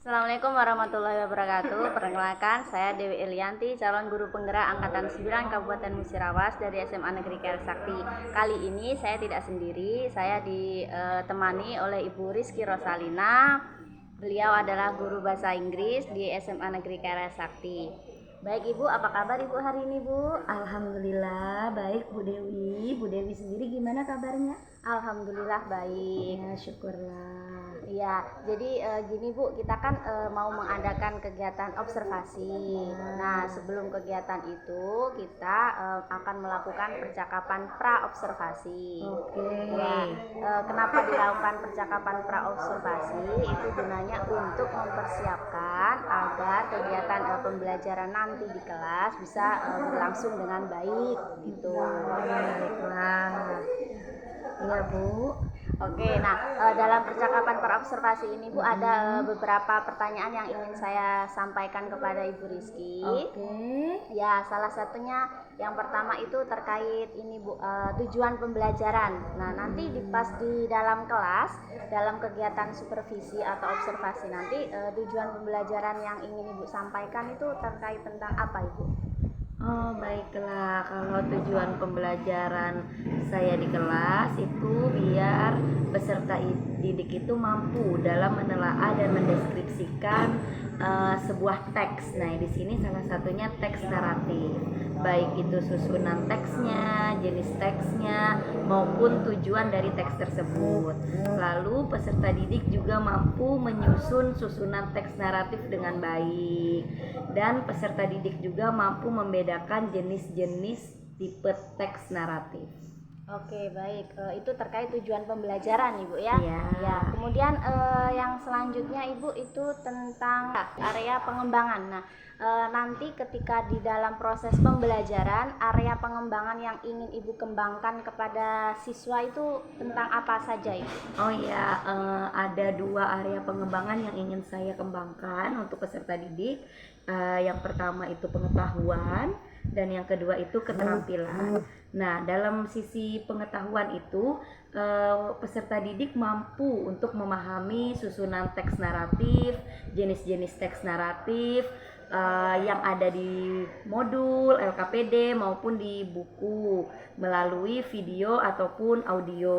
Assalamualaikum warahmatullahi wabarakatuh. Perkenalkan, saya Dewi Elianti, calon guru penggerak angkatan 9 Kabupaten Musirawas dari SMA Negeri Kare Sakti. Kali ini saya tidak sendiri, saya ditemani oleh Ibu Rizky Rosalina. Beliau adalah guru bahasa Inggris di SMA Negeri Kare Sakti. Baik Ibu, apa kabar Ibu hari ini Bu? Alhamdulillah baik Bu Dewi. Bu Dewi sendiri gimana kabarnya? Alhamdulillah baik. Ya syukurlah. Iya, jadi gini Bu, kita kan mau mengadakan kegiatan observasi. Nah, sebelum kegiatan itu kita akan melakukan percakapan pra-observasi. Oke. Ya, kenapa dilakukan percakapan pra-observasi? Itu gunanya untuk mempersiapkan agar kegiatan pembelajaran nanti di kelas bisa berlangsung dengan baik, gitu. Baiklah. Iya Bu. Oke, nah dalam percakapan observasi ini Bu ada beberapa pertanyaan yang ingin saya sampaikan kepada Ibu Rizky. Oke. Ya, salah satunya yang pertama itu terkait ini Bu, tujuan pembelajaran. Nah, nanti pas di dalam kelas, dalam kegiatan supervisi atau observasi nanti tujuan pembelajaran yang ingin Ibu sampaikan itu terkait tentang apa Ibu? Oh baiklah, kalau tujuan pembelajaran saya di kelas itu biar peserta didik itu mampu dalam menelaah dan mendeskripsikan sebuah teks. Nah di sini salah satunya teks naratif, baik itu susunan teksnya, jenis teksnya maupun tujuan dari teks tersebut. Lalu peserta didik juga mampu menyusun susunan teks naratif dengan baik, dan peserta didik juga mampu membedakan jenis-jenis tipe teks naratif. Oke, baik. Itu terkait tujuan pembelajaran Ibu ya. Iya. Ya. Kemudian yang selanjutnya Ibu itu tentang area pengembangan. Nah, nanti ketika di dalam proses pembelajaran, area pengembangan yang ingin Ibu kembangkan kepada siswa itu tentang apa saja Ibu? Oh ya, ada dua area pengembangan yang ingin saya kembangkan untuk peserta didik. Yang pertama itu pengetahuan dan yang kedua itu keterampilan. Nah, dalam sisi pengetahuan itu peserta didik mampu untuk memahami susunan teks naratif, jenis-jenis teks naratif yang ada di modul LKPD maupun di buku melalui video ataupun audio.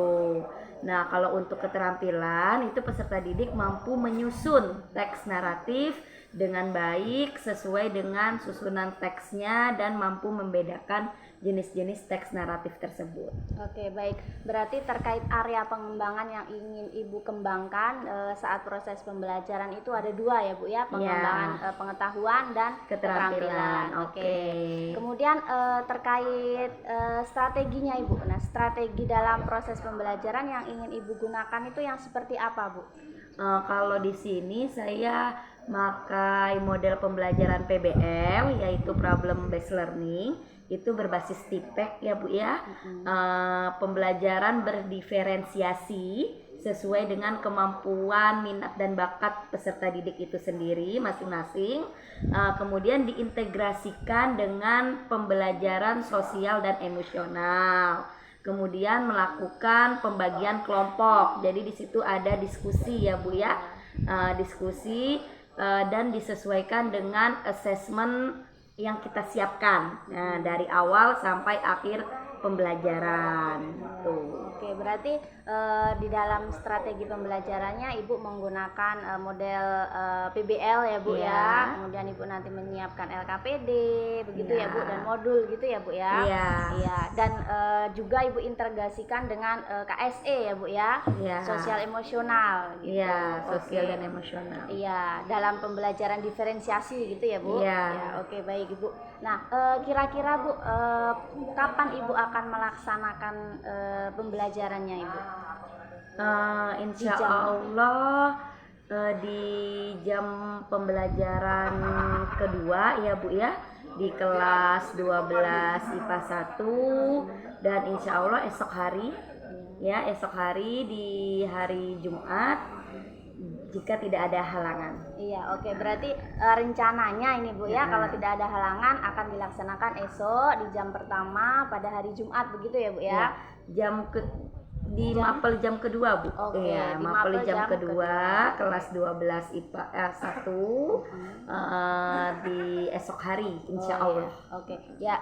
Nah, kalau untuk keterampilan itu peserta didik mampu menyusun teks naratif dengan baik sesuai dengan susunan teksnya dan mampu membedakan jenis-jenis teks naratif tersebut. Oke, baik. Berarti terkait area pengembangan yang ingin Ibu kembangkan saat proses pembelajaran itu ada dua ya Bu ya, pengembangan pengetahuan dan keterampilan. Oke. Kemudian terkait strateginya Ibu. Nah, strategi dalam proses pembelajaran yang ingin Ibu gunakan itu yang seperti apa Bu? Kalau di sini saya pakai model pembelajaran PBL yaitu problem based learning, itu berbasis TIPEK ya Bu ya. Pembelajaran berdiferensiasi sesuai dengan kemampuan, minat dan bakat peserta didik itu sendiri masing-masing. Kemudian diintegrasikan dengan pembelajaran sosial dan emosional. Kemudian melakukan pembagian kelompok. Jadi di situ ada diskusi ya Bu ya, diskusi dan disesuaikan dengan assessment yang kita siapkan dari awal sampai akhir pembelajaran. Oke, berarti di dalam strategi pembelajarannya Ibu menggunakan model PBL ya Bu ya. Kemudian Ibu nanti menyiapkan LKPD begitu ya Bu, dan modul gitu ya Bu ya. Iya. Dan juga Ibu integrasikan dengan KSE ya Bu ya. Sosial emosional gitu. Iya, sosial dan emosional. Iya, dalam pembelajaran diferensiasi gitu ya Bu. Ya, oke baik Ibu. Nah, kira-kira Bu kapan Ibu akan melaksanakan pembelajarannya Ibu? Insya Allah di jam pembelajaran kedua ya Bu ya, di kelas 12 IPA 1, dan insya Allah esok hari di hari Jumat jika tidak ada halangan. Iya, oke. Berarti rencananya ini Bu ya, kalau tidak ada halangan akan dilaksanakan esok di jam pertama pada hari Jumat begitu ya Bu ya. di mapel jam kedua, Bu. Oke, Iya, di mapel mapel jam jam kedua, kedua. kelas 12 IPA 1 di esok hari, insya Oh, Allah. iya. Oke. Ya,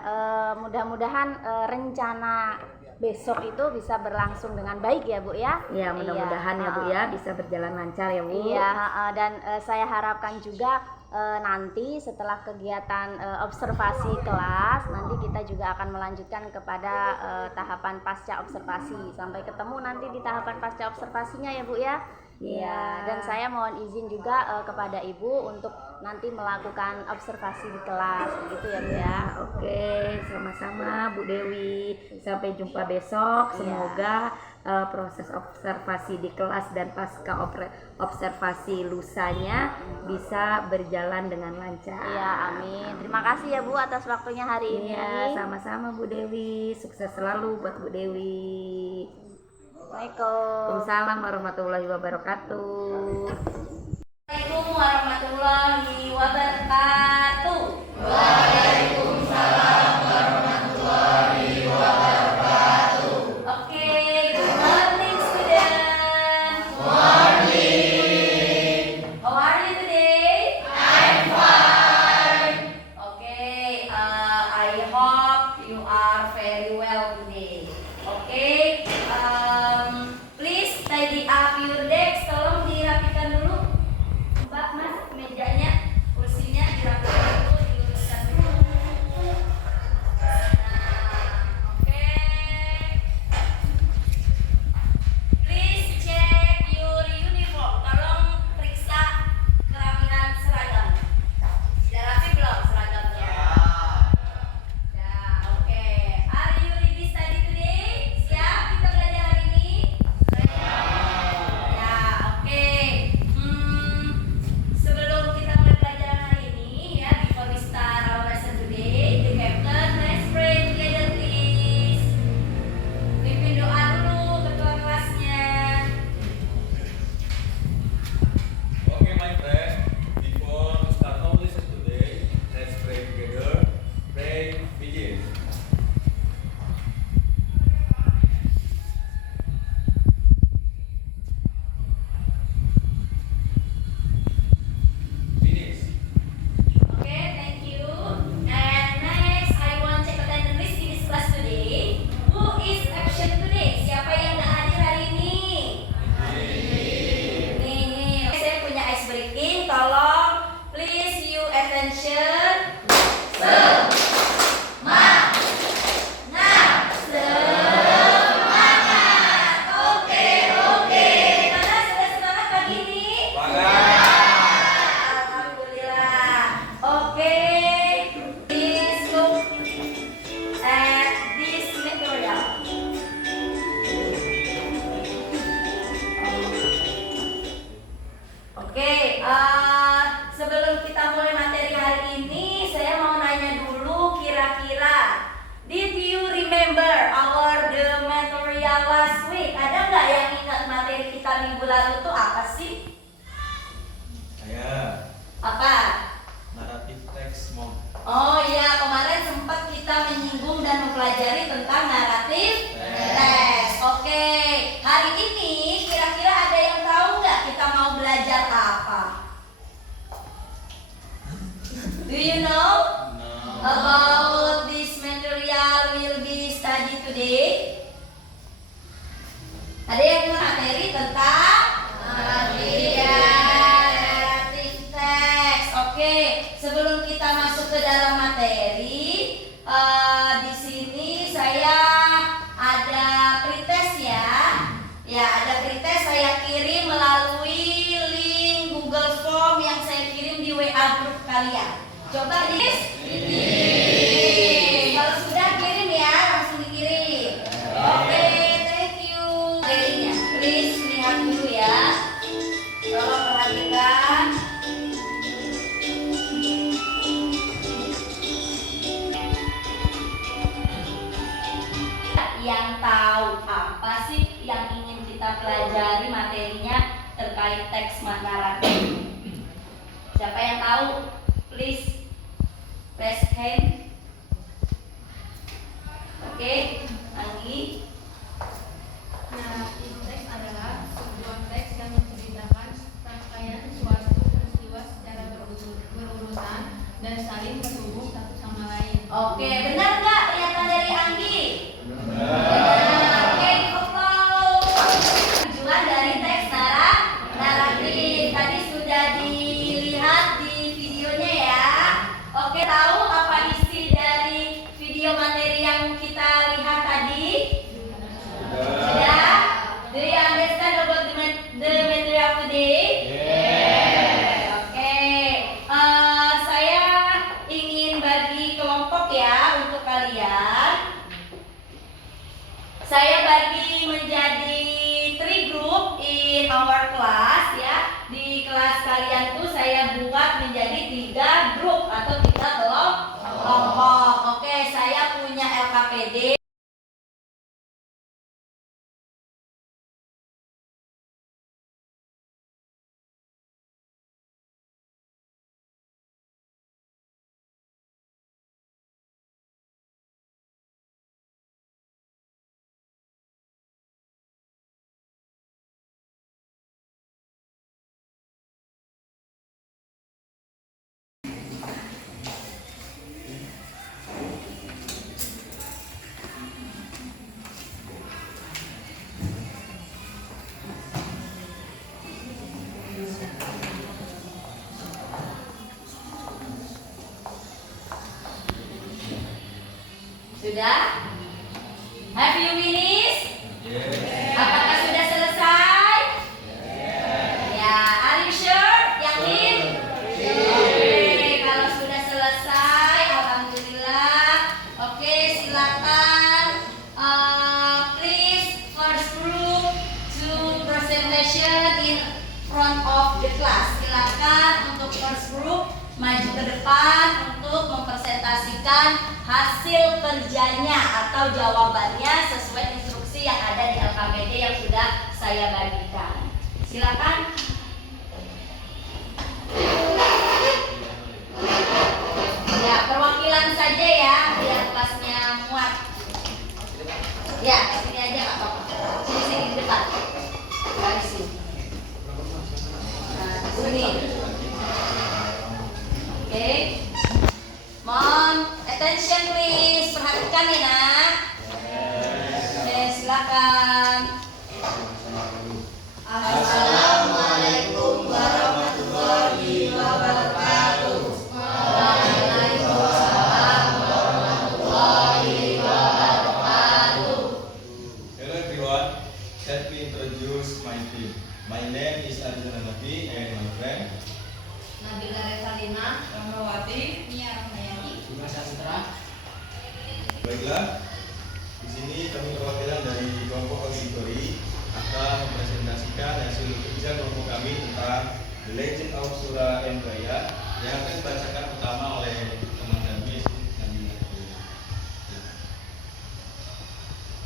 mudah-mudahan rencana besok itu bisa berlangsung dengan baik ya, Bu ya. Ya, mudah-mudahan ya Bu ya bisa berjalan lancar ya Bu. Iya, dan saya harapkan juga nanti setelah kegiatan observasi kelas, nanti kita juga akan melanjutkan kepada tahapan pasca observasi. Sampai ketemu nanti di tahapan pasca observasinya ya Bu ya. Iya, dan saya mohon izin juga kepada Ibu untuk nanti melakukan observasi di kelas, begitu ya Bu ya. Oke, sama-sama Bu Dewi. Sampai jumpa besok. Semoga proses observasi di kelas dan pasca observasi lusanya bisa berjalan dengan lancar. Iya, amin. Terima kasih ya Bu atas waktunya hari ini. Iya, sama-sama Bu Dewi. Sukses selalu buat Bu Dewi. Assalamualaikum. Waalaikumsalam warahmatullahi wabarakatuh. Assalamualaikum warahmatullahi wabarakatuh. Oke, good morning student. How are you today? Okay, I hope you are very well today. Okay, please tidy up your desk. Tolong dirapikan dulu, Mbak, Mas, mejanya, kursinya dirapikan dulu, diluruskan dulu. Okay. Please check your uniform. Tolong periksa kerapihan seragam. Sudah rapi belum seragamnya? Ya, oke. Are you ready study today? Siap kita belajar hari ini? Ya, oke. Sebelum kita mulai pelajaran hari ini, ya, before we start our lesson today, the captain, let's pray together please. Pimpin doa dulu ketua kelasnya. Okay, my friend, before we start our lesson today, let's pray together. Pray begin. Finish. Okay, thank you. And next, I want check attendance list in this class today. Who is absent today? Siapa yang nggak hadir hari ini? Nih, oke, saya punya ice breaking. Tolong, please you attention. Semangat. Oke. Mana sudah semangat pagi ini? Alhamdulillah. Oke. Please look at this material. Oke, sebelum kita mulai materi hari ini, saya mau nanya dulu kira-kira did you remember our the material last week? Ada nggak yang ingat materi kita minggu lalu tuh apa sih? Saya Apa? naratif teks mau. Oh iya, kemarin sempat kita menyinggung dan mempelajari tentang naratif teks. Oke, hari ini kira-kira ada yang tahu nggak kita mau belajar apa? Do you know about this material will be studied today? Ada yang tahu materi tentang naratif teks. Oke, sebelum kita masuk ke dalam materi, di sini saya ada pretest ya. Ya, ada pretest saya kirim melalui link Google Form yang saya kirim di WA group kalian. Coba di kalau sudah kirim ya, langsung dikirim. Oke, thank you. Materinya, please lihat dulu ya. Tolong perhatikan. Yang tahu apa sih yang ingin kita pelajari materinya terkait teks naratif? Siapa yang tahu? Please raise hand. Oke, Anggi. Nah, dan saling terhubung satu sama lain. Oke, benar nggak pernyataan dari Anggi? Benar. Oke, tujuan dari teks naratif tadi sudah dilihat di videonya ya. Oke, tahu apa isi dari video materi yang kita lihat tadi? Sudah? Do you understand about the material of today? Oke, saya ingin bagi kelompok ya untuk kalian. Saya bagi menjadi 3 group in our class ya. Di kelas kalian tuh saya buat menjadi 3 grup atau 3 kelompok. Oke, saya punya LKPD. Sudah? Have you finished? Apakah sudah selesai? Ya, are you sure? Yakin? Oke, kalau sudah selesai, alhamdulillah. Oke, silakan. Please first group to presentation in front of the class. Silakan untuk first group maju ke depan untuk mempresentasikan hasil kerjanya atau jawabannya sesuai instruksi yang ada di LKPD yang sudah saya bagikan. Silakan. Ya, perwakilan saja ya, biar kelasnya muat. Ya, sini aja Kak Tok. Sini di depan. Dari sini. Nah, sini. Oke. Mohon attention please, perhatikan ya nak. Oke, silakan. Assalamualaikum warahmatullahi wabarakatuh. Waalaikumsalam warahmatullahi wabarakatuh. Hello everyone, let me introduce my team. My name is Arjuna Nabi and my friend Nabila Revalina, Rahmawati, Nia Rahmayani, Sastra. Baiklah, di sini kami perwakilan dari kelompok auditori akan mempresentasikan hasil kerja kelompok kami tentang The Legend of Surah Al-Baqarah yang akan dibacakan pertama oleh teman kami Nabila.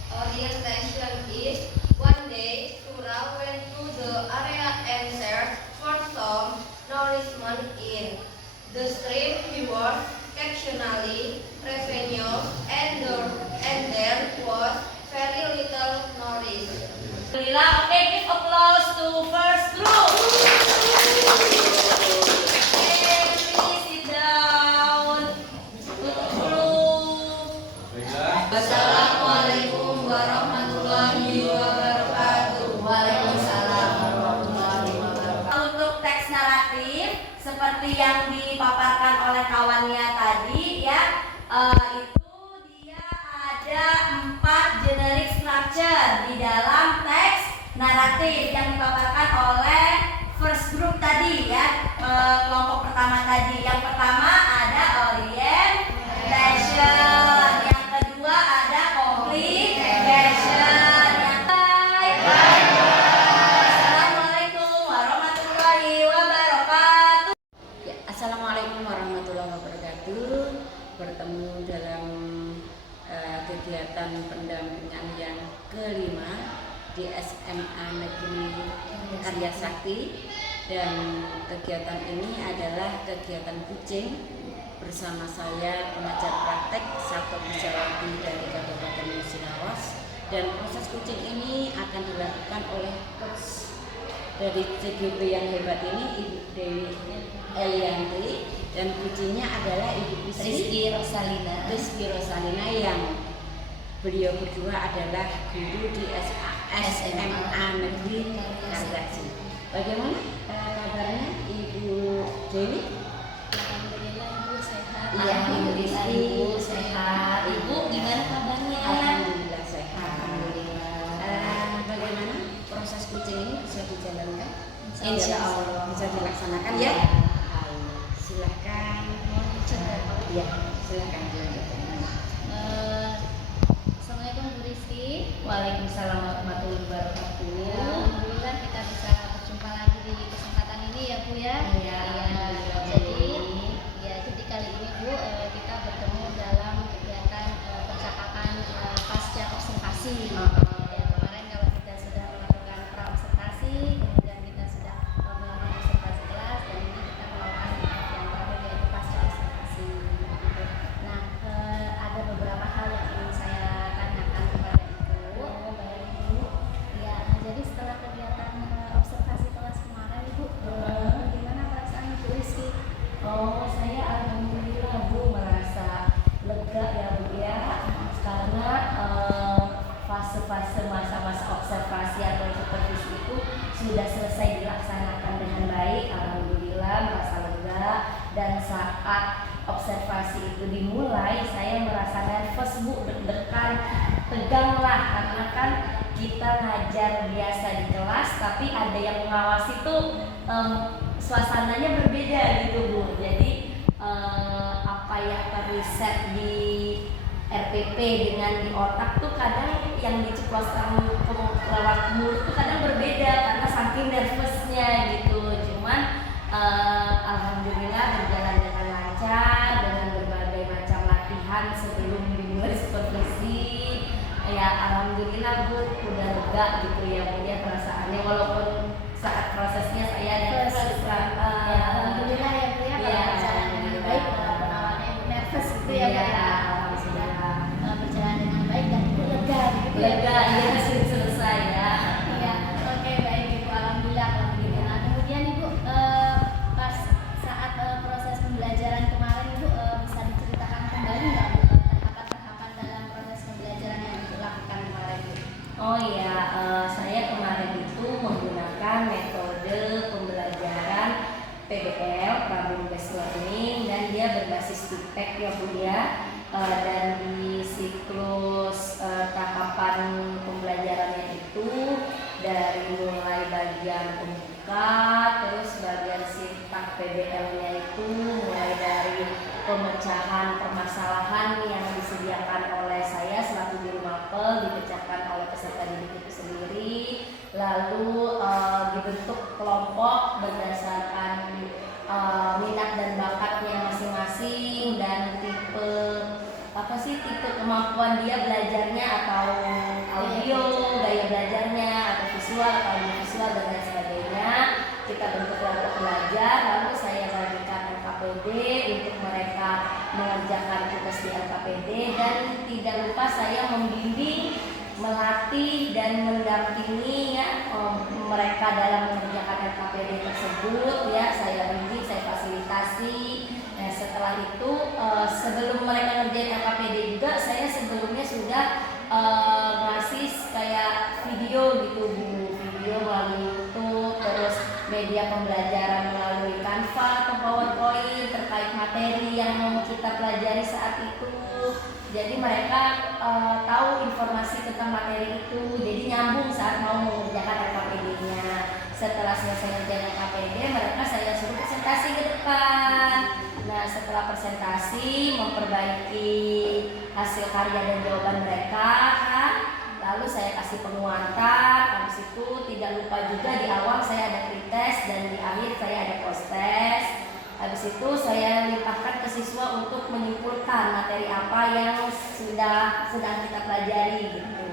Orientation is one day Surah went to the area and searched for some nourishment in the stream. He was occasionally revenue and there was very little nourish. Alhamdulillah. Oke, give applause to first group. Oke, please sit down. Tutup group. Baiklah, Assalamualaikum warahmatullahi wabarakatuh. Waalaikumsalam warahmatullahi wabarakatuh. Untuk teks naratif seperti yang dipaparkan oleh kawannya tadi ya, itu dia ada 4 generic structure di dalam teks naratif yang dipaparkan oleh first group tadi ya, kelompok pertama tadi. Yang pertama ada orientation, yang kedua ada complication, yang Assalamualaikum warahmatullahi wabarakatuh. Ya, Assalamualaikum warahmatullahi wabarakatuh. Bertemu dalam kegiatan pendampingan yang kelima di SMA Negeri Karya Sakti, dan kegiatan ini adalah kegiatan pitching bersama saya pengajar praktek Sabto Wisawati dari Kabupaten Musirawas, dan proses coaching ini akan dilakukan oleh coach dari CGP yang hebat ini, Ibu Dewi Elianti, Dan kuncinya adalah Ibu Rizky Rosalina. Rizky Rosalina yang beliau berdua adalah guru di SMA Negeri Karawaci. Bagaimana kabarnya Ibu Dewi? Alhamdulillah Ibu sehat. Iya, Alhamdulillah Ibu sehat. Ibu gimana kabarnya? Alhamdulillah sehat. Alhamdulillah. Bagaimana proses kucing ini bisa dijalankan? Insya Allah Bisa dilaksanakan ya? Silahkan. Iya. Silahkan. Assalamualaikum Bu Rizky. Waalaikumsalam warahmatullahi wabarakatuh. Ya, alhamdulillah kita bisa berjumpa lagi di kesempatan ini ya Bu ya. Iya, alhamdulillah. Jadi kali ini Bu kita bertemu dalam kegiatan percakapan pasca observasi. Ya, kemarin kalau kita sudah melakukan pra observasi, kemudian kita sudah melakukan observasi kelas, dan ini kita melakukan yang terakhir yaitu pasca observasi. Gitu. Nah, ada beberapa hal yang ingin saya tanyakan kepada Ibu. Baik Ibu. Ya, jadi setelah kegiatan observasi kelas kemarin Ibu, bagaimana perasaan Ibu Rizky? Oh, saya alhamdulillah Bu merasa lega ya Bu ya, karena fase-fase masa-masa observasi atau supervisi itu sudah selesai dilaksanakan dengan baik. Alhamdulillah merasa lega, dan saat observasi itu dimulai saya merasa nervous Bu, deg-degan, tegang lah, karena kan kita ngajar biasa di kelas tapi ada yang mengawasi tuh suasananya berbeda gitu Bu. Jadi apa yang teriset di RPP dengan di otak tuh kadang yang diceploskan ke lewat mulut tuh kadang berbeda karena saking nervousnya gitu. Cuman alhamdulillah berjalan dengan lancar dengan berbagai macam latihan sebelum dimulai supervisi. Ya alhamdulillah Bu, udah lega gitu ya Bu ya perasaannya, walaupun saat prosesnya saya nervous. Ya, alhamdulillah ya Bu ya, kalau berjalan dengan baik, walaupun awalnya Ibu nervous gitu ya Bu ya. Sudah berjalan dengan baik dan Ibu lega gitu ya. Lega, iya sudah selesai ya. Iya, oke baik Ibu, alhamdulillah kalau begitu. Nah, kemudian Ibu pas saat proses pembelajaran kemarin Ibu bisa diceritakan kembali nggak Bu tahapan-tahapan dalam proses pembelajaran yang Ibu lakukan kemarin Bu? Oh iya, saya kemarin itu menggunakan metode pembelajaran PBL, Problem Based Learning, dan dia berbasis TIPEK ya Bu ya. Dan di siklus tahapan pembelajarannya itu dari mulai bagian pembuka, terus bagian sintak PBL-nya itu mulai dari pemecahan permasalahan yang disediakan oleh saya selaku juru mapel, dipecahkan oleh peserta didik itu sendiri, lalu dibentuk kelompok berdasarkan minat dan bakatnya masing-masing dan tipe kemampuan dia belajarnya, atau audio gaya belajarnya, atau visual atau audiovisual dan lain sebagainya. Kita bentuk kelompok belajar, lalu saya bagikan LKPD untuk mereka mengerjakan tugas di LKPD, dan tidak lupa saya membimbing, melatih dan mendampingi ya, mereka dalam mengerjakan LKPD tersebut ya. Saya bimbing, saya fasilitasi. Nah setelah itu sebelum mereka ngerjain LKPD juga, saya sebelumnya sudah ngasih kayak video gitu Bu, video melalui YouTube, terus media pembelajaran melalui Canva atau PowerPoint terkait materi yang mau kita pelajari saat itu. Jadi mereka tahu informasi tentang materi itu, jadi nyambung saat mau mengerjakan LKPD-nya. Setelah selesai ngerjain LKPD, mereka saya suruh presentasi ke depan. Nah setelah presentasi memperbaiki hasil karya dan jawaban mereka kan, lalu saya kasih penguatan. Habis itu tidak lupa juga di awal saya ada pretest dan di akhir saya ada post test. Habis itu saya limpahkan ke siswa untuk menyimpulkan materi apa yang sedang kita pelajari gitu.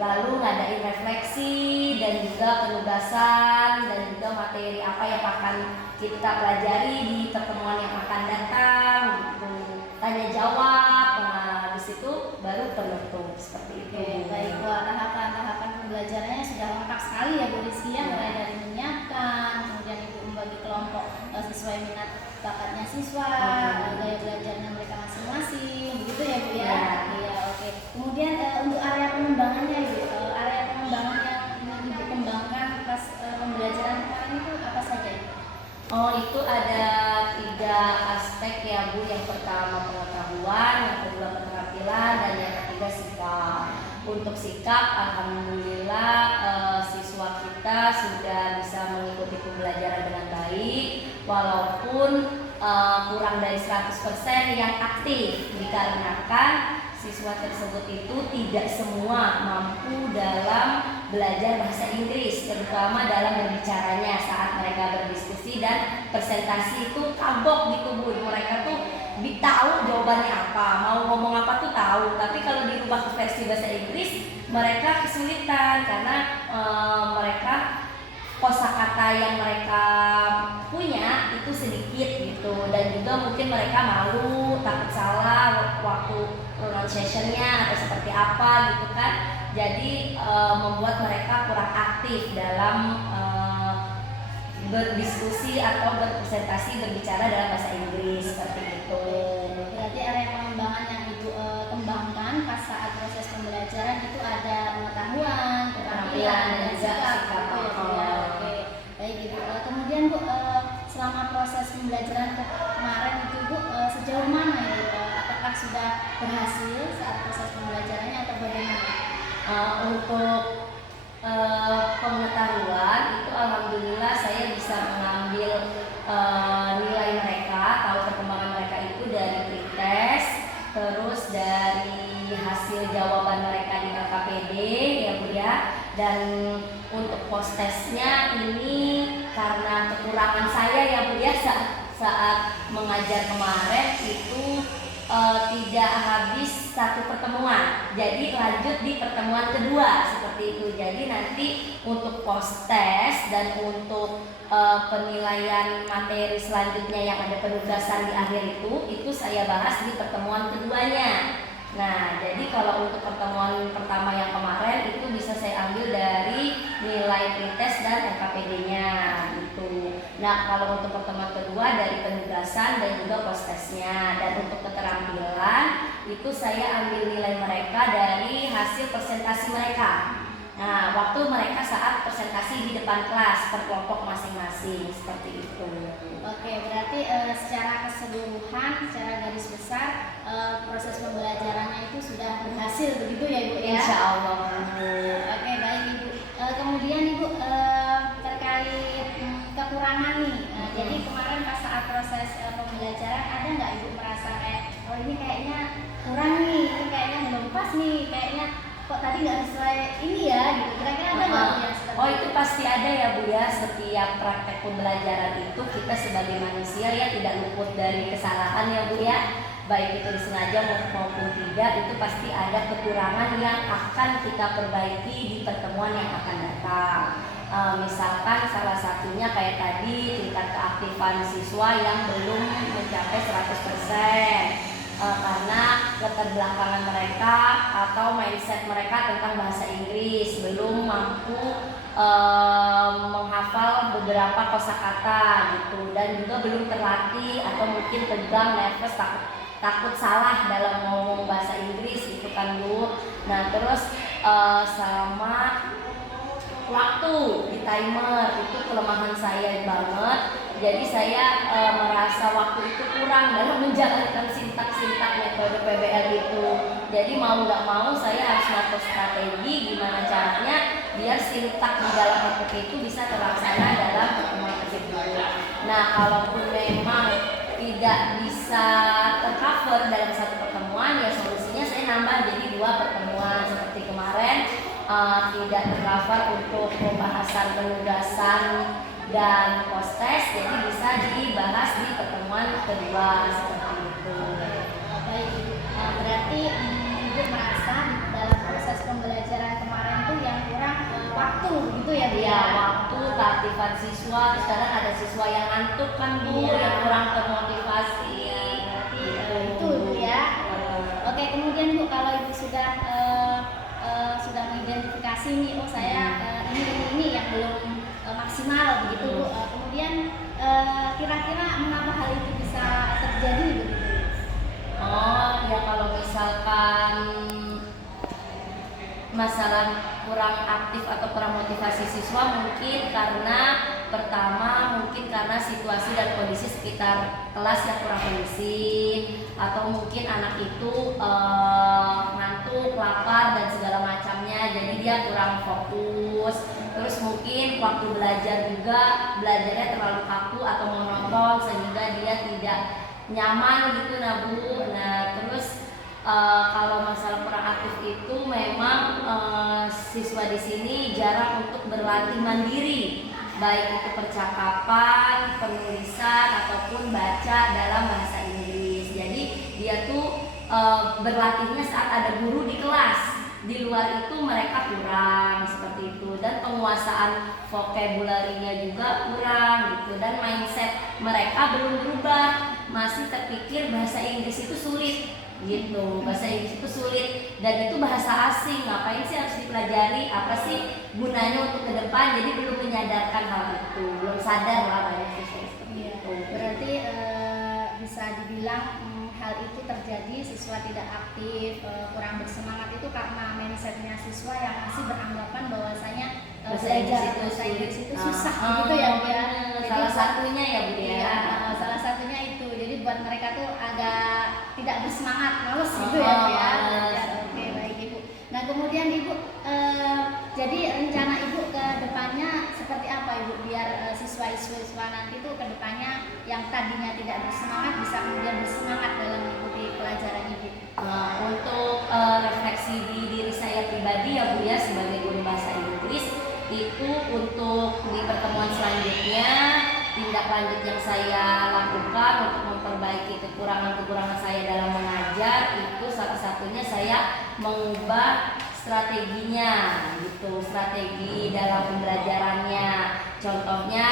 Lalu ngadain refleksi dan juga penugasan dan juga materi apa yang akan kita pelajari di pertemuan yang akan datang gitu. Tanya jawab. Nah, habis itu baru penutup seperti itu. Oke, baik. Wah, tahapan-tahapan pembelajarannya sudah lengkap sekali ya Bu Rizky ya, mulai dari menyiapkan, kemudian Ibu membagi kelompok siswa sesuai minat bakatnya siswa, gaya belajarnya mereka masing-masing, begitu ya Bu ya? Ya. Iya, oke. Kemudian untuk area pengembangannya Ibu, area pengembangan yang ingin Ibu kembangkan pas pembelajaran kemarin itu apa saja? Oh, itu ada 3 aspek ya Bu. Yang pertama pengetahuan, yang kedua keterampilan, dan yang ketiga sikap. Untuk sikap, alhamdulillah siswa kita sudah bisa mengikuti pembelajaran dengan baik, walaupun kurang dari 100% yang aktif, dikarenakan siswa tersebut itu tidak semua mampu dalam belajar bahasa Inggris, terutama dalam berbicaranya saat mereka berdiskusi dan presentasi itu kagok gitu Bu. Mereka tuh tahu jawabannya apa, mau ngomong apa tuh tahu, tapi kalau dirubah ke versi bahasa Inggris mereka kesulitan karena mereka kosakata yang mereka punya itu sedikit gitu, dan juga mungkin mereka malu, takut salah waktu pronunciation-nya atau seperti apa gitu kan. Jadi membuat mereka kurang aktif dalam berdiskusi atau berpresentasi berbicara dalam bahasa Inggris seperti itu. Berarti area pengembangan yang Ibu kembangkan pas saat proses pembelajaran itu ada pengetahuan, keterampilan, dan sikap. Gitu ya, Bu, ya. Oke, baik Ibu. Kemudian Bu, selama proses pembelajaran kemarin itu Bu, sejauh mana Ibu? Apakah sudah berhasil saat proses pembelajarannya atau bagaimana? Untuk pengetahuan itu alhamdulillah saya bisa mengambil nilai mereka, tahu perkembangan mereka itu dari pretest, terus dari hasil jawaban mereka di LKPD ya Bu ya. Dan untuk post testnya ini karena kekurangan saya ya Bu ya, saat mengajar kemarin itu tidak habis satu pertemuan, jadi lanjut di pertemuan kedua seperti itu. Jadi nanti untuk post test dan untuk penilaian materi selanjutnya yang ada penugasan di akhir itu saya bahas di pertemuan keduanya. Nah, jadi kalau untuk pertemuan pertama yang kemarin itu bisa saya ambil dari nilai pretest dan LKPD-nya gitu. Nah, kalau untuk pertemuan kedua dari penugasan dan juga post testnya. Dan untuk keterampilan itu saya ambil nilai mereka dari hasil presentasi mereka. Nah, waktu mereka saat presentasi di depan kelas per kelompok masing-masing seperti itu. Oke, berarti secara keseluruhan, secara garis besar proses pembelajarannya itu sudah berhasil begitu ya Ibu ya? Insya Allah. Oke, baik Ibu. Kemudian Ibu terkait kekurangan nih. Jadi kemarin pas saat proses pembelajaran ada nggak Ibu merasa kayak oh ini kayaknya kurang nih, ini kayaknya belum pas nih, kayaknya kok tadi nggak sesuai ini ya gitu. Kira-kira ada nggak Bu yang seperti Oh itu pasti ada ya Bu ya. Setiap praktek pembelajaran itu kita sebagai manusia ya tidak luput dari kesalahan ya Bu ya, baik itu disengaja maupun tidak. Itu pasti ada kekurangan yang akan kita perbaiki di pertemuan yang akan datang. Misalkan salah satunya kayak tadi tingkat keaktifan siswa yang belum mencapai 100%. Karena keterbelakangan mereka atau mindset mereka tentang bahasa Inggris belum mampu menghafal beberapa kosakata gitu, dan juga belum terlatih atau mungkin tegang, nervous, takut salah dalam ngomong bahasa Inggris gitu kan Bu. Nah terus sama waktu di timer itu kelemahan saya banget. Jadi saya merasa waktu itu kurang dalam menjalankan sintak-sintak metode PBL itu. Jadi mau nggak mau saya harus ngatur strategi gimana caranya biar sintak di dalam RPP itu bisa terlaksana dalam pertemuan tersebut. Nah kalaupun memang tidak bisa tercover dalam satu pertemuan, ya solusinya saya nambah jadi 2 pertemuan seperti kemarin. Tidak tercover untuk pembahasan penugasan dan post test, jadi bisa dibahas di pertemuan kedua seperti itu. Baik Ibu. Berarti Ibu merasa dalam proses pembelajaran kemarin tuh yang kurang waktu gitu ya Bu Ya waktu, keaktifan siswa, terus kadang ada siswa yang ngantuk kan Bu, yang kurang termotivasi. Itu Bu ya. Oke, kemudian Bu kalau Ibu sudah mengidentifikasi nih, oh saya ini yang belum maksimal begitu Bu. Kemudian kira-kira masalah kurang aktif atau kurang motivasi siswa mungkin karena pertama mungkin karena situasi dan kondisi sekitar kelas yang kurang kondusif, atau mungkin anak itu ngantuk, lapar dan segala macamnya, jadi dia kurang fokus. Terus mungkin waktu belajar juga belajarnya terlalu kaku atau monoton sehingga dia tidak nyaman gitu nah Bu. Nah terus kalau masalah kurang aktif itu memang siswa di sini jarang untuk berlatih mandiri, baik itu percakapan, penulisan ataupun baca dalam bahasa Inggris. Jadi dia tuh berlatihnya saat ada guru di kelas. Di luar itu mereka kurang seperti itu, dan penguasaan vocabulary-nya juga kurang gitu, dan mindset mereka belum berubah, masih terpikir bahasa Inggris itu sulit gitu. Bahasa Inggris itu sulit dan itu bahasa asing, ngapain sih harus dipelajari, apa sih gunanya untuk ke depan. Jadi belum menyadarkan hal itu, belum sadar lah banyak siswa seperti itu. Berarti bisa dibilang hal itu terjadi, siswa tidak aktif, kurang bersemangat itu karena mindsetnya siswa yang masih beranggapan bahwasanya belajar bahasa Inggris itu susah gitu ya Bu ya. Salah satunya ya Bu ya. Iya, salah satunya itu. Jadi buat mereka tuh agak tidak bersemangat, males gitu ya Bu ya. Oke, baik Ibu. Nah kemudian Ibu, jadi rencana Ibu ke depannya seperti apa Ibu, biar siswa-siswa nanti tuh ke depannya yang tadinya tidak bersemangat bisa kemudian bersemangat dalam mengikuti pelajaran Ibu? Untuk refleksi di diri saya pribadi ya Bu ya, sebagai guru bahasa Inggris, itu untuk di pertemuan selanjutnya tindak lanjut yang saya lakukan untuk memperbaiki kekurangan-kekurangan saya dalam mengajar, itu salah satunya saya mengubah strateginya gitu, strategi dalam pembelajarannya. Contohnya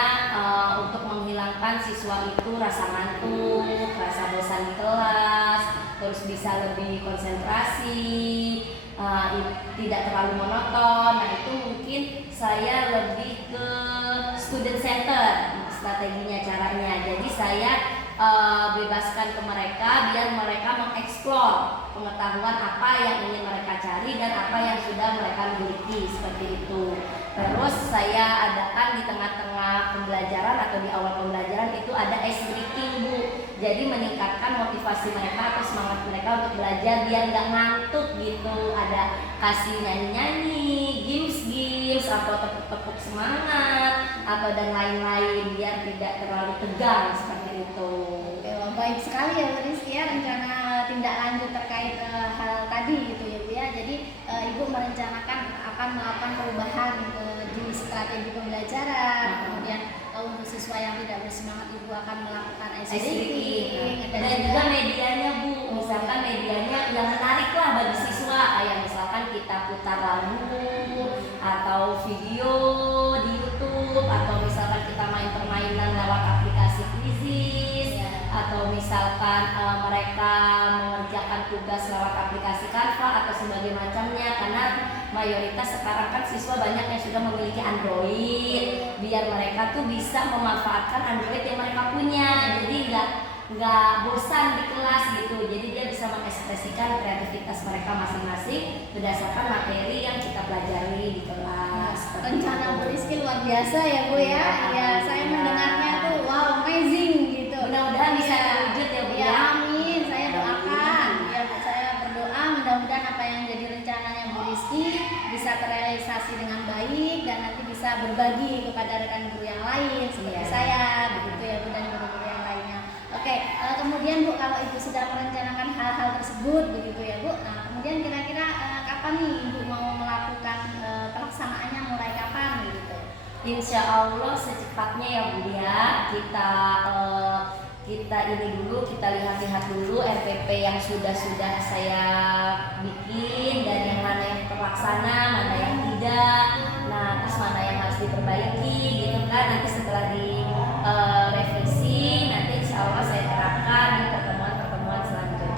untuk menghilangkan siswa itu rasa ngantuk, rasa bosan di kelas, terus bisa lebih konsentrasi, tidak terlalu monoton. Nah itu mungkin saya lebih ke student center strateginya, caranya. Jadi saya bebaskan ke mereka biar mereka mengeksplor pengetahuan apa yang ingin mereka cari dan apa yang sudah mereka miliki, seperti itu. Terus saya adakan di tengah-tengah pembelajaran atau di awal pembelajaran itu ada ice breaking Bu. Jadi meningkatkan motivasi mereka atau semangat mereka untuk belajar biar nggak ngantuk gitu. Ada kasih nyanyi-nyanyi, games atau tepuk-tepuk semangat atau dan lain-lain biar tidak terlalu tegang seperti itu. Oke, wah, baik sekali ya Bu Rizky ya, rencana tindak lanjut terkait hal tadi gitu ya Bu ya. Jadi Ibu merencanakan akan melakukan perubahan di strategi pembelajaran, kemudian untuk siswa yang tidak bersemangat Ibu akan melakukan ice breaking, dan juga medianya Bu, misalkan medianya yang menarik lah bagi siswa, kayak misalkan kita putar lagu atau video di YouTube, atau misalkan kita main permainan lewat aplikasi Quizizz, atau misalkan mereka mengerjakan tugas lewat aplikasi Canva atau sebagai macamnya, karena mayoritas sekarang kan siswa banyak yang sudah memiliki Android, biar mereka tuh bisa memanfaatkan Android yang mereka punya, jadi nggak bosan di kelas gitu. Jadi dia bisa mengekspresikan kreativitas mereka masing-masing berdasarkan materi yang kita pelajari di kelas. Rencana Bu Rizky luar biasa ya Bu ya. Ya, saya mendengarnya tuh wow, amazing gitu. Mudah-mudahan bisa terwujud ya Bu ya. Amin, saya doakan. Ya, saya berdoa mudah-mudahan apa yang jadi rencananya Bu Rizky bisa terrealisasi dengan baik dan nanti bisa berbagi kepada rekan guru yang lain seperti saya, begitu ya Bu, dan guru-guru yang lainnya. Oke, kemudian Bu, kalau Ibu sudah merencanakan hal-hal tersebut begitu ya Bu, nah kemudian kira-kira kapan nih Ibu mau melakukan pelaksanaannya, mulai kapan gitu? Insya Allah secepatnya ya Bu ya. Kita ini dulu, kita lihat-lihat dulu RPP yang sudah saya bikin dan yang mana yang terlaksana, mana yang tidak. Nah, terus mana yang harus diperbaiki gitu kan. Nanti setelah direvisi, nanti insya Allah saya terapkan di pertemuan-pertemuan selanjutnya.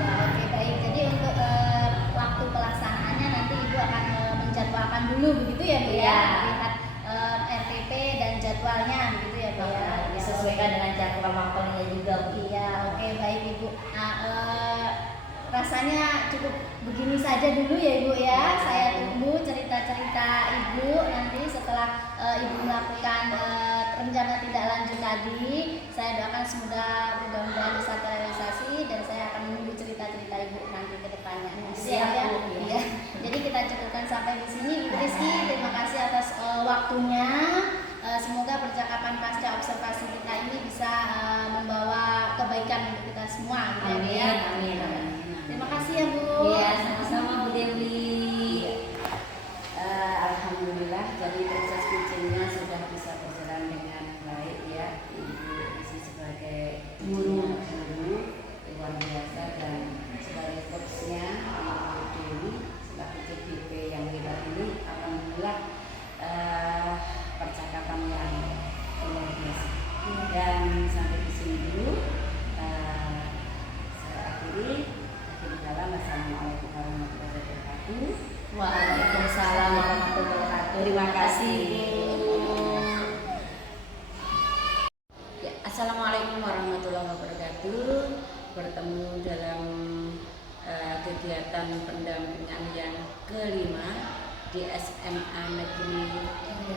Ya, oke baik. Jadi untuk waktu pelaksanaannya nanti Ibu akan menjadwalkan dulu begitu ya Bu ya. Lihat RPP dan jadwalnya begitu ya Bu ya. Disesuaikan dengan jadwal waktunya juga Bu. Iya, oke baik Ibu. Nah, rasa rasanya cukup begini saja dulu ya Ibu ya. Saya tunggu cerita-cerita Ibu nanti setelah Ibu melakukan rencana tidak lanjut tadi. Saya doakan semoga mudah-mudahan bisa terrealisasi dan saya akan menunggu cerita-cerita Ibu nanti ke depannya. Siap, ya. Bu. Iya. Jadi kita cukupkan sampai di sini. Ibu Rizky, terima kasih atas waktunya. Semoga percakapan pasca observasi kita ini bisa membawa kebaikan untuk kita semua. gitu Amin, ya. amin, amin. Terima kasih ya Bu. Iya, sama-sama Bu Dewi. Alhamdulillah, jadi proses pitchingnya sudah bisa berjalan dengan baik ya. Ibu isi sebagai guru luar biasa dan sebagai coachnya Ibu Dewi selaku CGP yang hebat ini, alhamdulillah percakapan yang luar biasa. Dan sampai di sini dulu saya akhiri. Wassalamualaikum warahmatullahi wabarakatuh. Waalaikumsalam warahmatullahi wabarakatuh. Terima kasih Bu. Ya, Assalamualaikum warahmatullahi wabarakatuh. Bertemu dalam kegiatan pendampingan yang kelima di SMA Negeri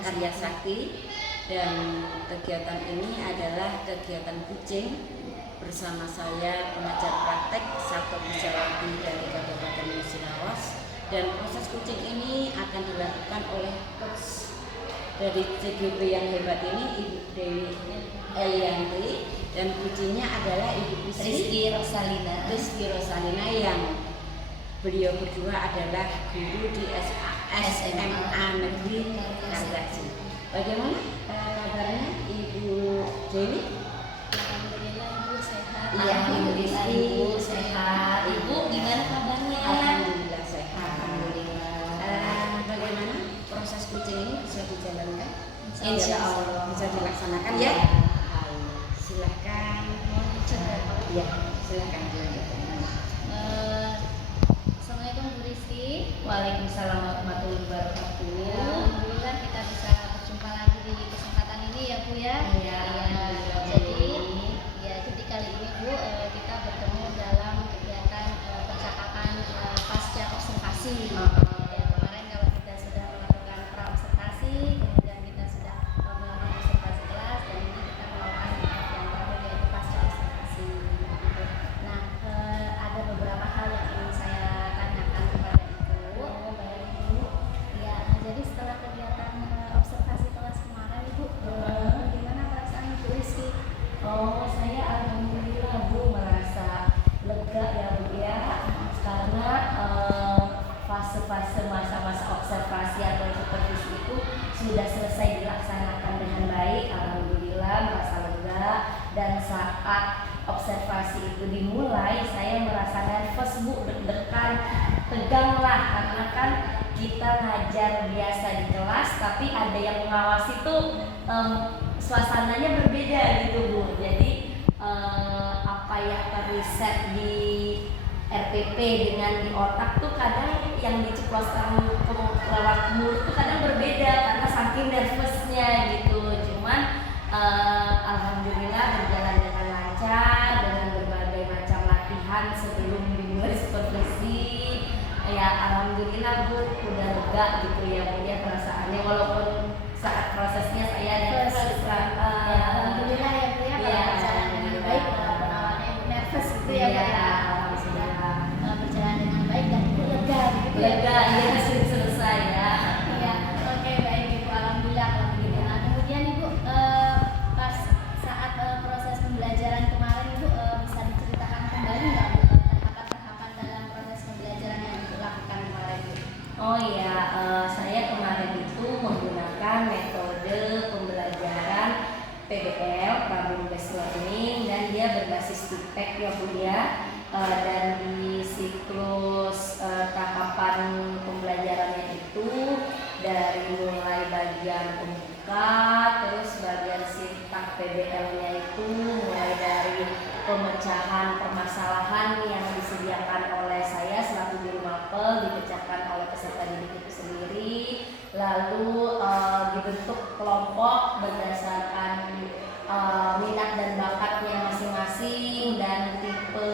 Karya Sakti, dan kegiatan ini adalah kegiatan pitching bersama saya pengajar praktek Sabto Wisawati dari Kabupaten Musirawas, dan proses coaching ini akan dilakukan oleh coach dari CGP yang hebat ini, Ibu Dewi Elianti, dan coachingnya adalah Ibu Rizky Rosalina. Rizky Rosalina yang beliau berdua adalah guru di SMA Negeri Karyaksi. Bagaimana kabarnya Ibu Dewi? Alhamdulillah Ibu sehat. Iya, Ibu Alhamdulillah Rizky Ibu sehat. Ibu gimana kabarnya? Alhamdulillah sehat. Alhamdulillah. Bagaimana proses coaching ini bisa dijalankan? Insya Allah Bisa dilaksanakan ya? Silahkan. Ya, silahkan. Assalamualaikum Bu Rizky. Waalaikumsalam warahmatullahi wabarakatuh. Alhamdulillah kita bisa berjumpa lagi di kesempatan ini ya Bu ya. Iya, Jadi kali ini Bu kita bertemu dalam kegiatan percakapan pasca observasi. Ya, kemarin kalau kita sudah melakukan pra observasi, kemudian kita sudah melakukan observasi kelas, dan ini kita melakukan yang terakhir yaitu pasca observasi. Nah, ada beberapa hal yang ingin saya tanyakan kepada Ibu. Ya, jadi setelah kegiatan observasi kelas kemarin Ibu, bagaimana perasaan Ibu Rizky? Oh, saya alhamdulillah Bu merasa lega ya Bu ya, karena fase-fase masa-masa observasi atau supervisi itu sudah selesai dilaksanakan dengan baik. Alhamdulillah merasa lega, dan saat observasi itu dimulai saya merasa nervous Bu, deg-degan, tegang lah, karena kan kita ngajar biasa di kelas tapi ada yang mengawasi tuh suasananya berbeda gitu Bu. Jadi apa yang teriset di RPP dengan di otak tuh kadang yang diceploskan lewat mulut tuh kadang berbeda karena saking nervousnya gitu. Cuman alhamdulillah berjalan dengan lancar dengan berbagai macam latihan sebelum dimulai supervisi. Ya alhamdulillah Bu, udah lega gitu ya Bu ya perasaannya, walaupun saat prosesnya saya nervous. Alhamdulillah ya Bu ya, kalau berjalan dengan baik, walaupun awalnya Ibu nervous gitu ya Bu ya. Sudah berjalan dengan baik dan Ibu lega gitu ya. Lega, iya sudah selesai ya. Iya, oke baik Ibu, alhamdulillah kalau begitu. Nah kemudian Ibu pas saat proses pembelajaran kemarin Ibu bisa diceritakan kembali nggak Bu tahapan-tahapan dalam proses pembelajaran yang Ibu lakukan kemarin Bu? Oh iya, saya kemarin itu menggunakan metode pembelajaran PBL, Problem Based Learning, dan dia berbasis TIPEC ya Bu ya. Dan di siklus tahapan pembelajarannya itu dari mulai bagian pembuka, terus bagian sintak PBL-nya itu mulai dari pemecahan permasalahan yang disediakan oleh saya selaku juru mapel, dipecahkan oleh peserta didik itu sendiri, lalu dibentuk kelompok berdasarkan minat dan bakatnya masing-masing, dan tipe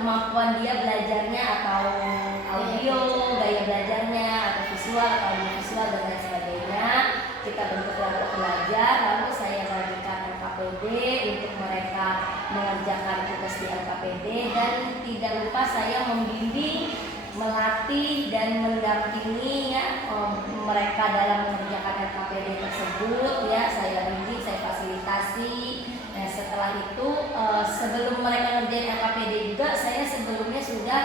kemampuan dia belajarnya atau audio, gaya belajarnya atau visual atau audiovisual dan lain sebagainya. Kita bentuk kelompok belajar, lalu saya bagikan LKPD untuk mereka mengerjakan tugas di LKPD, dan tidak lupa saya membimbing, melatih dan mendampingi ya mereka dalam mengerjakan LKPD tersebut ya. Saya bimbing, saya fasilitasi. Nah setelah itu sebelum mereka ngerjain LKPD juga saya sebelumnya sudah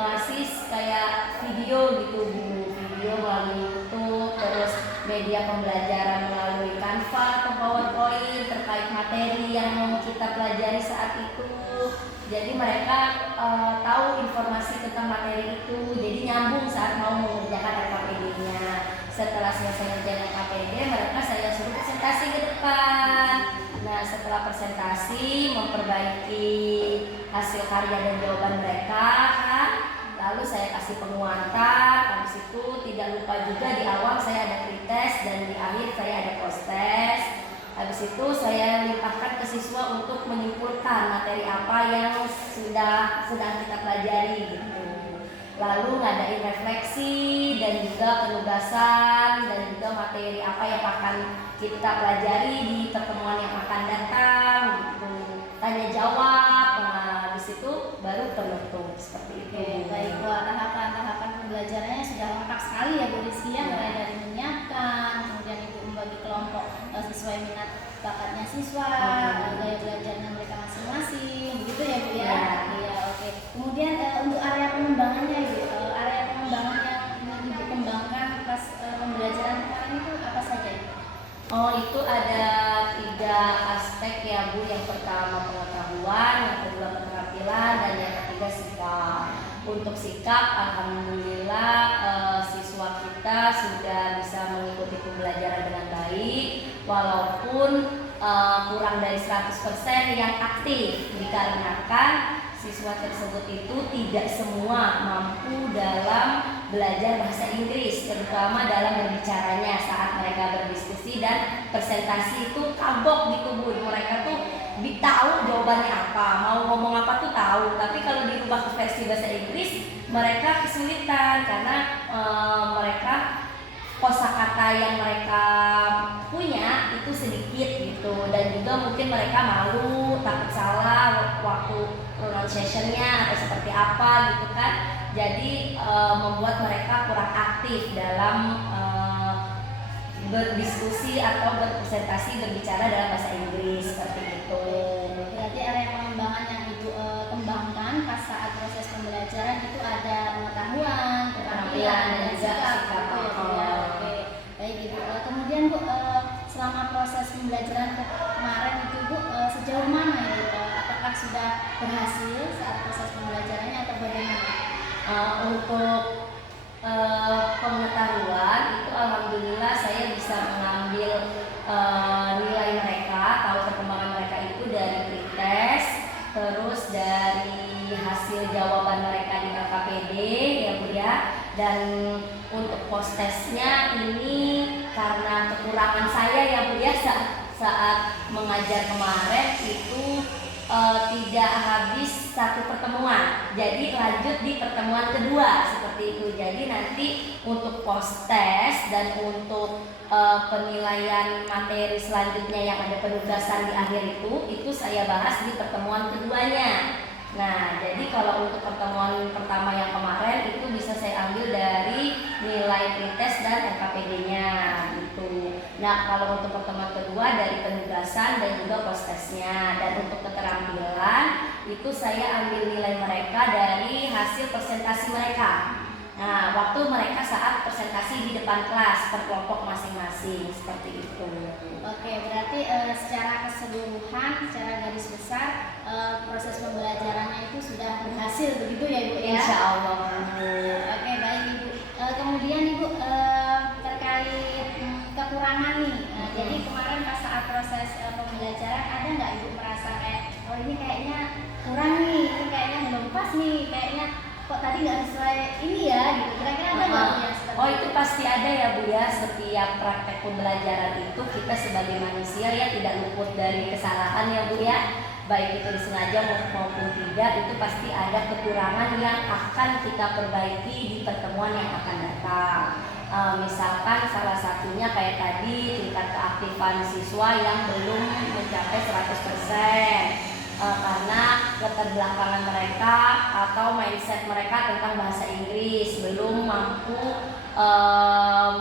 ngasih kayak video gitu Bu, video melalui YouTube, terus media pembelajaran melalui Canva atau PowerPoint terkait materi yang mau kita pelajari saat itu. Jadi mereka tahu informasi tentang materi itu, jadi nyambung saat mau mengerjakan LKPD-nya. Setelah selesai ngerjain LKPD, mereka saya suruh presentasi ke depan. Nah setelah presentasi memperbaiki hasil karya dan jawaban mereka kan, lalu saya kasih penguatan. Habis itu tidak lupa juga di awal saya ada pretest dan di akhir saya ada post-test. Habis itu saya limpahkan ke siswa untuk menyimpulkan materi apa yang sedang kita pelajari gitu. Lalu ngadain refleksi dan juga penugasan dan juga materi apa yang akan kita pelajari di pertemuan yang akan datang gitu. Tanya jawab. Nah, habis itu baru penutup seperti itu. Oke, baik. Wah, tahapan-tahapan pembelajarannya sudah lengkap sekali ya Bu Rizky ya, mulai dari menyiapkan, kemudian Ibu membagi kelompok sesuai minat bakatnya siswa, gaya belajarnya mereka masing-masing, begitu ya Bu ya? Iya, oke. Kemudian untuk area pengembangannya Ibu, area pengembangan yang Ibu kembangkan pas pembelajaran kemarin itu apa saja Ibu? Oh itu ada 3 aspek ya Bu. Yang pertama pengetahuan, yang kedua keterampilan, dan yang ketiga sikap. Untuk sikap alhamdulillah siswa kita sudah bisa mengikuti pembelajaran dengan baik, walaupun kurang dari 100% yang aktif, dikarenakan siswa tersebut itu tidak semua mampu dalam belajar bahasa Inggris, terutama dalam berbicaranya saat mereka berdiskusi dan presentasi itu kagok gitu Bu. Mereka tuh tahu jawabannya apa, mau ngomong apa tuh tahu, tapi kalau dirubah ke versi bahasa Inggris mereka kesulitan karena mereka kosakata yang mereka punya itu sedikit gitu, dan juga mungkin mereka malu, takut salah waktu pronunciation-nya atau seperti apa gitu kan. Jadi membuat mereka kurang aktif dalam berdiskusi atau berpresentasi berbicara dalam bahasa Inggris seperti itu. Berarti area pengembangan yang Ibu kembangkan pas saat proses pembelajaran itu ada pengetahuan, keterampilan, dan sikap gitu ya Bu ya. Oke, baik Ibu. Kemudian Bu, selama proses pembelajaran kemarin itu Bu, sejauh mana Ibu? Apakah sudah berhasil saat proses pembelajarannya atau bagaimana? Untuk pengetahuan itu alhamdulillah saya bisa mengambil nilai mereka, tahu perkembangan mereka itu dari pretest, terus dari hasil jawaban mereka di LKPD ya Bu ya. Dan untuk post testnya ini karena kekurangan saya ya Bu ya, saat mengajar kemarin itu tidak habis satu pertemuan, jadi lanjut di pertemuan kedua seperti itu. Jadi nanti untuk post test dan untuk penilaian materi selanjutnya yang ada penugasan di akhir itu saya bahas di pertemuan keduanya. Nah jadi kalau untuk pertemuan pertama yang kemarin itu bisa saya ambil dari nilai pretest dan LKPD-nya gitu. Nah kalau untuk pertemuan kedua dari penugasan dan juga post testnya. Dan untuk keterampilan itu saya ambil nilai mereka dari hasil presentasi mereka. Nah waktu mereka saat presentasi di depan kelas per kelompok masing-masing seperti itu. Oke, berarti secara keseluruhan, secara garis besar proses pembelajarannya itu sudah berhasil begitu ya Ibu ya? Insya Allah. Oke, baik Ibu. Kemudian Ibu terkait kekurangan nih. Jadi kemarin pas saat proses pembelajaran ada nggak Ibu merasa kayak oh ini kayaknya kurang nih, ini kayaknya belum pas nih, kayaknya kok tadi nggak sesuai ini ya gitu. Kira-kira ada nggak Bu yang seperti Oh itu pasti ada ya Bu ya. Setiap praktek pembelajaran itu kita sebagai manusia ya tidak luput dari kesalahan ya Bu ya. baik itu disengaja maupun tidak, itu pasti ada kekurangan yang akan kita perbaiki di pertemuan yang akan datang. Misalkan salah satunya kayak tadi tingkat keaktifan siswa yang belum mencapai 100%, karena keterbelakangan mereka atau mindset mereka tentang bahasa Inggris belum mampu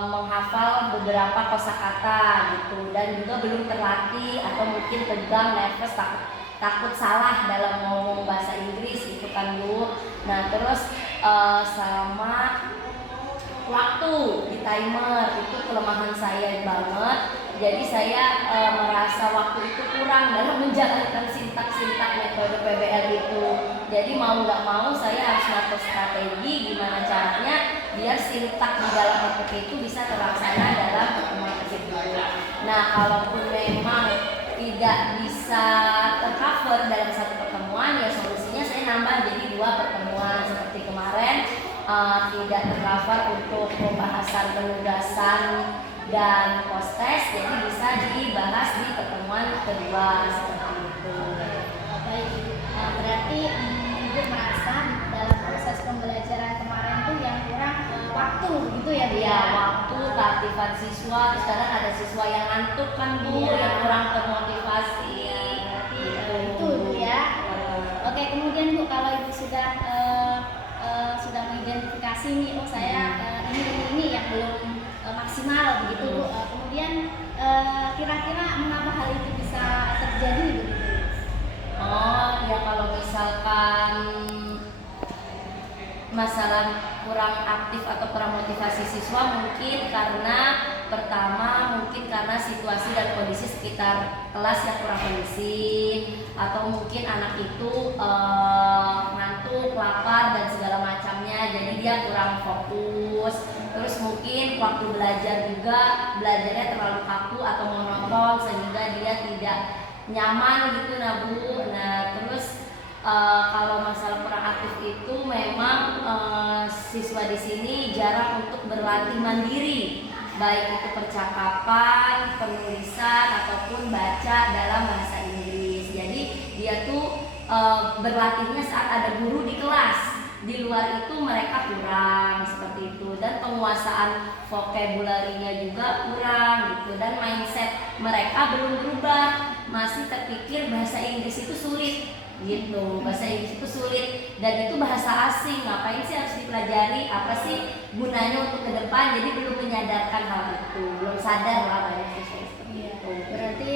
menghafal beberapa kosakata gitu, dan juga belum terlatih atau mungkin tegang, nervous, takut salah dalam ngomong bahasa Inggris gitu kan Bu. Nah terus sama waktu di timer itu kelemahan saya banget. Jadi saya merasa waktu itu kurang dalam menjalankan sintak-sintak metode PBL itu. Jadi mau nggak mau saya harus ngatur strategi gimana caranya biar sintak di dalam PPT itu bisa terlaksana dalam pertemuan tersebut. Nah kalaupun memang tidak bisa tercover dalam satu pertemuan, ya solusinya saya nambah jadi 2 pertemuan seperti kemarin. Tidak tercover untuk pembahasan penugasan dan post-test, jadi bisa dibahas di pertemuan kedua seperti itu. Baik, berarti Ibu merasa dalam proses pembelajaran kemarin tuh yang kurang waktu gitu ya Bu? Ya, waktu, keaktifan siswa, terus kadang ada siswa yang ngantuk kan Bu, yang kurang termotivasi. Itu Bu ya. Oke, kemudian Bu, kalau Ibu sudah mengidentifikasi nih, oh saya ini yang belum maksimal begitu Bu. Kemudian kira-kira mengapa hal itu bisa terjadi begitu? Oh ya, kalau misalkan masalah kurang aktif atau kurang motivasi siswa, mungkin karena pertama mungkin karena situasi dan kondisi sekitar kelas yang kurang kondusif, atau mungkin anak itu ngantuk, lapar dan segala macamnya, jadi dia kurang fokus. Terus mungkin waktu belajar juga belajarnya terlalu kaku atau monoton sehingga dia tidak nyaman gitu nah Bu. Nah terus kalau masalah kurang aktif itu memang siswa di sini jarang untuk berlatih mandiri, baik itu percakapan, penulisan ataupun baca dalam bahasa Inggris. Jadi dia tuh berlatihnya saat ada guru di kelas. Di luar itu mereka kurang seperti itu, dan penguasaan vocabulary-nya juga kurang gitu, dan mindset mereka belum berubah, masih terpikir bahasa Inggris itu sulit gitu, bahasa Inggris itu sulit dan itu bahasa asing, ngapain sih harus dipelajari, apa sih gunanya untuk ke depan. Jadi belum menyadarkan hal itu, belum sadar lah banyak siswa seperti itu. Berarti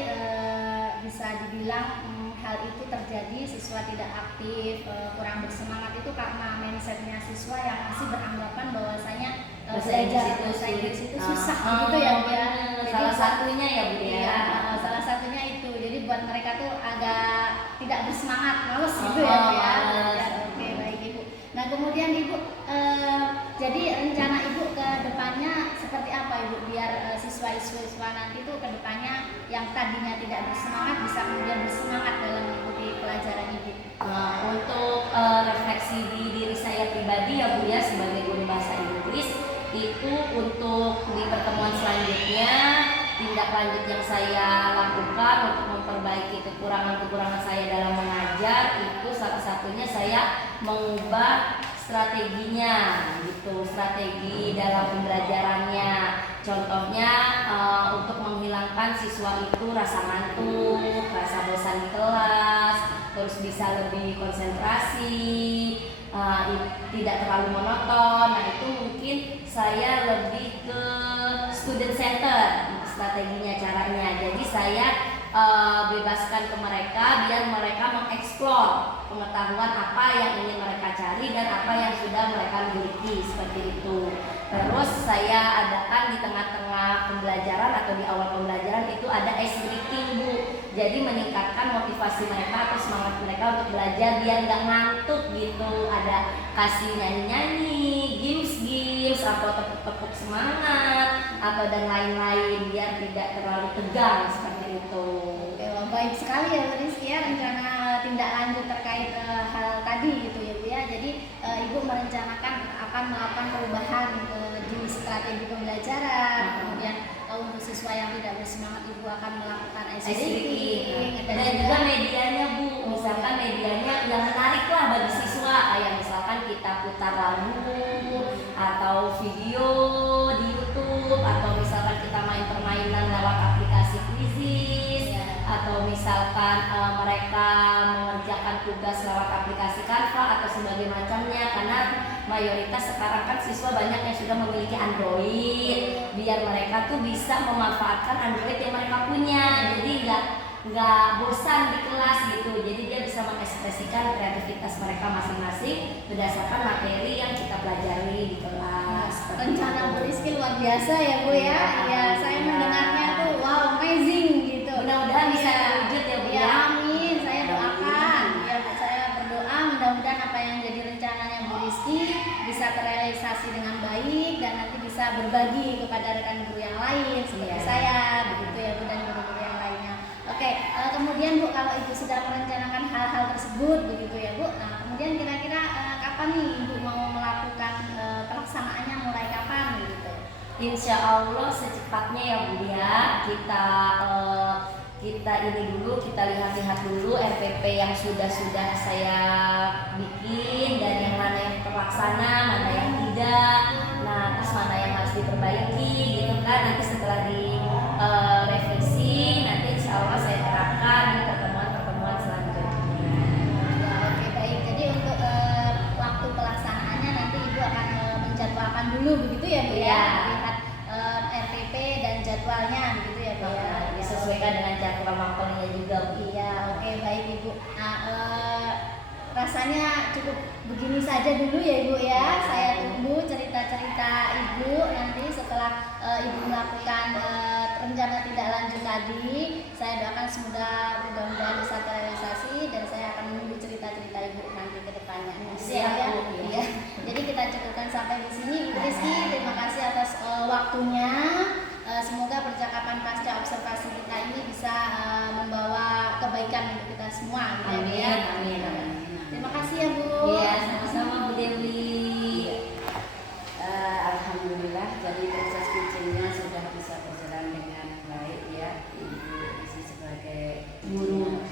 bisa dibilang hal itu terjadi, siswa tidak aktif, kurang bersemangat itu karena mindsetnya siswa yang masih beranggapan bahwasanya belajar bahasa Inggris itu susah gitu ya Bu ya. Salah satunya ya Bu ya. Salah satunya itu. Jadi buat mereka tuh agak tidak bersemangat, males gitu ya Bu ya. Oke, baik Ibu. Nah kemudian Ibu, jadi rencana Ibu ke depannya seperti apa Ibu biar siswa-siswa nanti tuh ke depannya yang tadinya tidak bersemangat bisa kemudian bersemangat dalam mengikuti pelajaran Ibu? Untuk refleksi di diri saya pribadi ya Bu ya, sebagai guru bahasa Inggris, itu untuk di pertemuan selanjutnya tindak lanjut yang saya lakukan untuk memperbaiki kekurangan-kekurangan saya dalam mengajar, itu salah satunya saya mengubah strateginya gitu, strategi dalam pembelajarannya. Contohnya untuk menghilangkan siswa itu rasa ngantuk, rasa bosan di kelas, terus bisa lebih konsentrasi, tidak terlalu monoton. Nah itu mungkin saya lebih ke student center strateginya, caranya. Jadi saya bebaskan ke mereka biar mereka mengeksplor pengetahuan apa yang ingin mereka cari dan apa yang sudah mereka miliki seperti itu. Terus saya adakan di tengah-tengah pembelajaran atau di awal pembelajaran itu ada ice breaking Bu. Jadi meningkatkan motivasi mereka atau semangat mereka untuk belajar biar nggak ngantuk gitu. Ada kasih nyanyi-nyanyi, games atau tepuk-tepuk semangat atau dan lain-lain biar tidak terlalu tegang seperti itu. Oke, wah, baik sekali ya Bu Rizky ya, rencana tindak lanjut terkait hal tadi gitu ya Bu ya. Jadi Ibu merencanakan akan melakukan perubahan di strategi pembelajaran, kemudian untuk siswa yang tidak bersemangat Ibu akan melakukan ice breaking dan juga medianya Bu. putar lagu atau video di YouTube, atau misalkan kita main permainan lewat aplikasi Quizizz, atau misalkan mereka mengerjakan tugas lewat aplikasi Canva atau sebagainya macamnya. Karena mayoritas sekarang kan siswa banyak yang sudah memiliki Android, biar mereka tuh bisa memanfaatkan Android yang mereka punya, jadi nggak bosan di kelas gitu. Jadi dia bisa mengekspresikan kreativitas mereka masing-masing berdasarkan materi yang kita pelajari di kelas. Rencana Bu Rizky luar biasa ya Bu ya. Ya, saya mendengarnya tuh wow, amazing gitu. Mudah-mudahan bisa terwujud ya Bu Ya, ya. amin. Saya doakan. Ya, saya berdoa mudah-mudahan apa yang jadi rencananya Bu Rizky bisa terrealisasi dengan baik dan nanti bisa berbagi kepada rekan guru yang lain seperti saya, begitu ya Bu, dan guru-guru yang lainnya. Oke, kemudian Bu, kalau Ibu sudah merencanakan hal-hal tersebut begitu ya Bu. Nah, kemudian kira-kira kapan nih Ibu mau melakukan pelaksanaannya, mulai kapan gitu? Insya Allah secepatnya ya Bu ya. Kita ini dulu, kita lihat-lihat dulu RPP yang sudah saya bikin dan yang mana yang terlaksana, mana yang tidak. Nah, terus mana yang harus diperbaiki gitu kan. Nanti setelah direvisi, nanti insya Allah saya terapkan di pertemuan-pertemuan selanjutnya. Ya, oke baik. Jadi untuk waktu pelaksanaannya nanti Ibu akan menjadwalkan dulu begitu ya Bu ya. Iya. Lihat RPP dan jadwalnya begitu ya Bu ya. Disesuaikan dengan jadwal mapelnya juga Bu. Iya, oke baik Ibu. Nah, rasanya cukup begini saja dulu ya Ibu ya. Saya tunggu cerita-cerita Ibu nanti setelah Ibu melakukan rencana tidak lanjut tadi. Saya doakan mudah-mudahan bisa terrealisasi dan saya akan menunggu cerita-cerita Ibu nanti ke depannya. Siap, ya. Bu. Iya. Jadi kita cukupkan sampai di sini. Ibu Rizky, terima kasih atas waktunya. Semoga percakapan pasca observasi kita ini bisa membawa kebaikan untuk kita semua. gitu ya, Bu, ya. Amin, amin. Terima kasih ya Bu. Iya, sama-sama Bu Dewi. Alhamdulillah, jadi proses pitchingnya sudah bisa berjalan dengan baik ya. Ibu Isi sebagai guru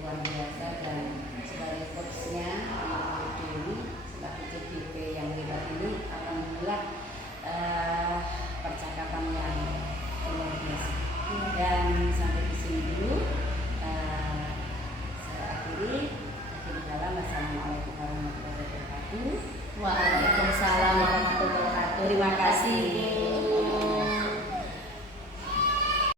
luar biasa dan sebagai coachnya Ibu Dewi selaku CDP yang hebat ini, alhamdulillah percakapan yang luar biasa. Dan sampai di sini dulu saya akhiri. Wassalamualaikum warahmatullahi wabarakatuh. Waalaikumsalam warahmatullahi wabarakatuh. Terima kasih.